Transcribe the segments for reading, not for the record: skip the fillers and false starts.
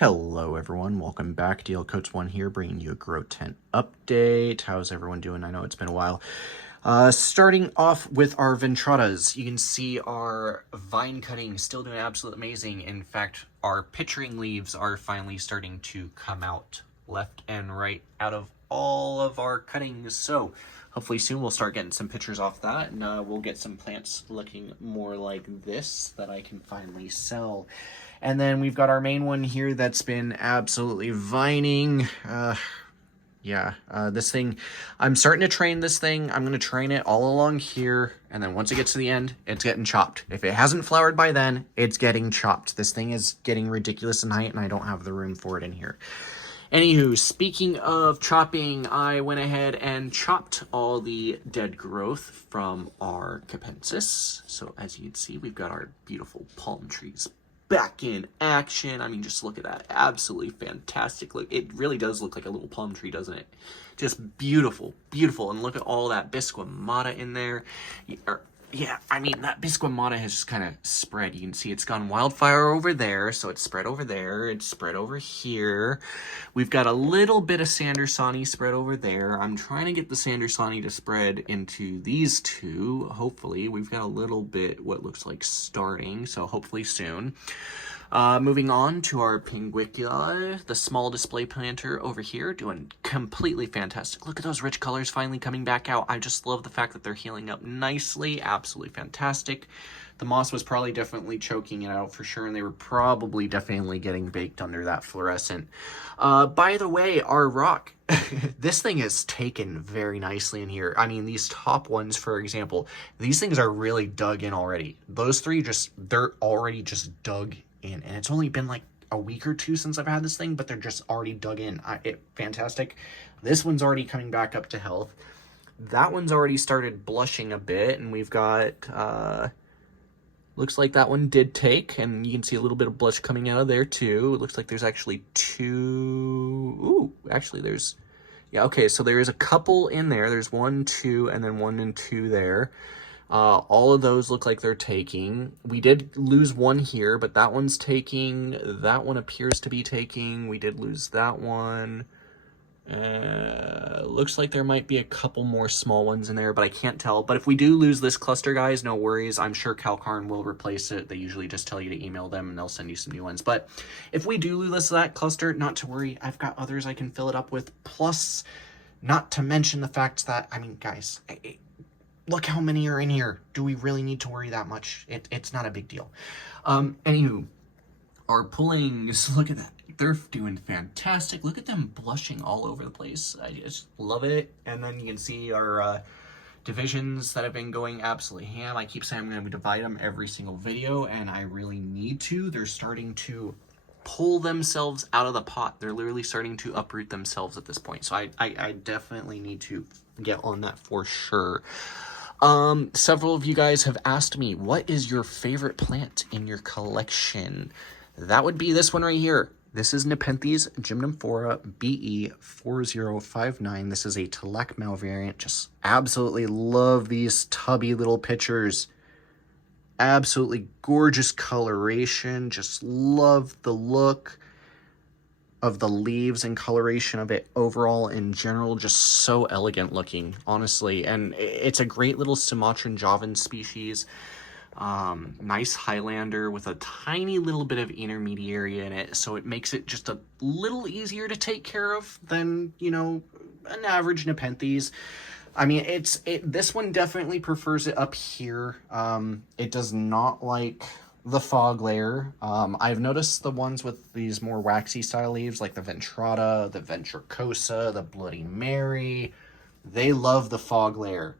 Hello everyone, welcome back. DL Coach 1 here, bringing you a Grow Tent update. How's everyone doing? I know it's been a while. Starting off with our ventratas, you can see our vine cutting still doing absolutely amazing. In fact, our picturing leaves are finally starting to come out left and right out of all of our cuttings. So hopefully soon we'll start getting some pictures off that, and we'll get some plants looking more like this that I can finally sell. And then we've got our main one here that's been absolutely vining. This thing, I'm starting to train this thing. I'm going to train it all along here. And then once it gets to the end, it's getting chopped. If it hasn't flowered by then, it's getting chopped. This thing is getting ridiculous in height and I don't have the room for it in here. Anywho, speaking of chopping, I went ahead and chopped all the dead growth from our Nepenthes. So as you can see, we've got our beautiful palm trees back in action. I mean, just look at that. Absolutely fantastic. Look, it really does look like a little palm tree, doesn't it? Just beautiful, beautiful. And look at all that bisquamata in there. Yeah, I mean, that bisquamata has just kind of spread. You can see it's gone wildfire over there, so it's spread over there. It's spread over here. We've got a little bit of Sandersani spread over there. I'm trying to get the Sandersani to spread into these two. Hopefully, we've got a little bit what looks like starting, so hopefully soon. Moving on to our Pinguicula, the small display planter over here, doing completely fantastic. Look at those rich colors finally coming back out. I just love the fact that they're healing up nicely. Absolutely fantastic. The moss was probably definitely choking it out for sure, and they were probably definitely getting baked under that fluorescent. By the way, our rock, this thing is taken very nicely in here. I mean, these top ones, for example, these things are really dug in already. Those three they're already just dug in, and it's only been like a week or two since I've had this thing, but they're just already dug in. Fantastic. This one's already coming back up to health. That one's already started blushing a bit, and we've got looks like that one did take, and you can see a little bit of blush coming out of there too. It looks like there's actually okay, so there is a couple in there. There's 1, 2, and then 1 and 2 there. All of those look like they're taking. We did lose one here, but that one's taking. That one appears to be taking. We did lose that one. Looks like there might be a couple more small ones in there, but I can't tell. But if we do lose this cluster, guys, no worries. I'm sure Calcarn will replace it. They usually just tell you to email them and they'll send you some new ones. But if we do lose that cluster, not to worry. I've got others I can fill it up with. Plus, not to mention the fact that, I mean, guys, look how many are in here. Do we really need to worry that much? It's not a big deal. Anywho, our pullings, look at that. They're doing fantastic. Look at them blushing all over the place. I just love it. And then you can see our divisions that have been going absolutely ham. I keep saying I'm going to divide them every single video, and I really need to. They're starting to pull themselves out of the pot. They're literally starting to uproot themselves at this point. So I definitely need to get on that for sure. Several of you guys have asked me, what is your favorite plant in your collection? That would be this one right here. This is Nepenthes gymnomphora BE4059. This is a Telekmal variant. Just absolutely love these tubby little pictures. Absolutely gorgeous coloration. Just love the look of the leaves and coloration of it overall in general. Just so elegant looking, honestly. And it's a great little Sumatran Javan species. Nice Highlander with a tiny little bit of intermediary in it, so it makes it just a little easier to take care of than, you know, an average Nepenthes. I mean, this one definitely prefers it up here. It does not like the fog layer. I've noticed the ones with these more waxy style leaves, like the Ventrata, the Ventricosa, the Bloody Mary, they love the fog layer.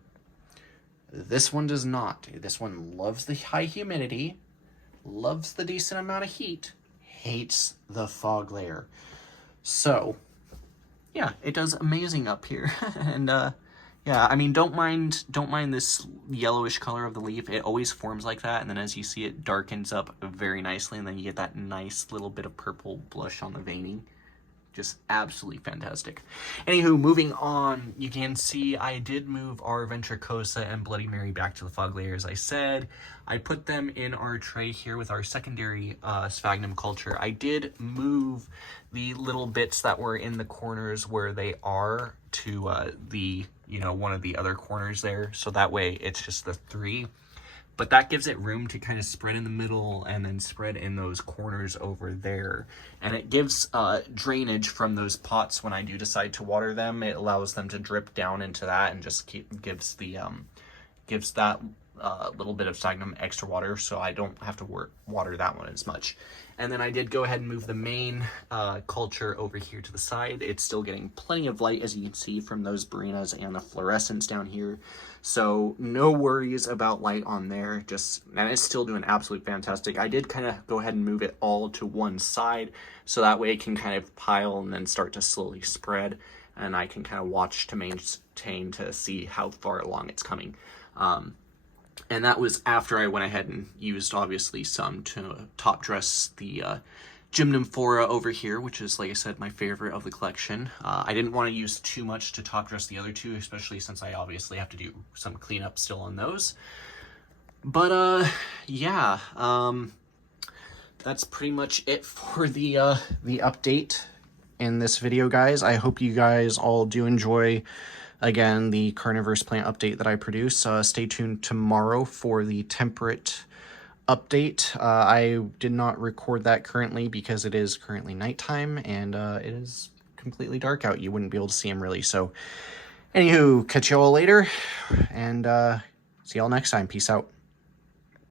This one does not. This one loves the high humidity, loves the decent amount of heat, hates the fog layer. So, yeah, it does amazing up here. And yeah, I mean, don't mind this yellowish color of the leaf. It always forms like that, and then as you see, it darkens up very nicely, and then you get that nice little bit of purple blush on the veining. Just absolutely fantastic. Anywho, moving on, you can see I did move our Ventricosa and Bloody Mary back to the fog layer, as I said. I put them in our tray here with our secondary sphagnum culture. I did move the little bits that were in the corners where they are to the, one of the other corners there. So that way it's just the 3. But that gives it room to kind of spread in the middle and then spread in those corners over there. And it gives drainage from those pots when I do decide to water them. It allows them to drip down into that and just gives that little bit of sphagnum extra water, so I don't have to water that one as much. And then I did go ahead and move the main culture over here to the side. It's still getting plenty of light, as you can see from those Barinas and the fluorescence down here. So no worries about light on there, and it's still doing absolutely fantastic. I did kind of go ahead and move it all to one side, so that way it can kind of pile and then start to slowly spread, and I can kind of watch to maintain to see how far along it's coming. And that was after I went ahead and used, obviously, some to top dress the Gymnamphora over here, which is, like I said, my favorite of the collection. I didn't want to use too much to top dress the other 2, especially since I obviously have to do some cleanup still on those. But, yeah, that's pretty much it for the update in this video, guys. I hope you guys all do enjoy, again, the carnivorous plant update that I produce. Stay tuned tomorrow for the temperate update. I did not record that currently because it is currently nighttime and it is completely dark out. You wouldn't be able to see him really. So, anywho, catch you all later and see y'all next time. Peace out.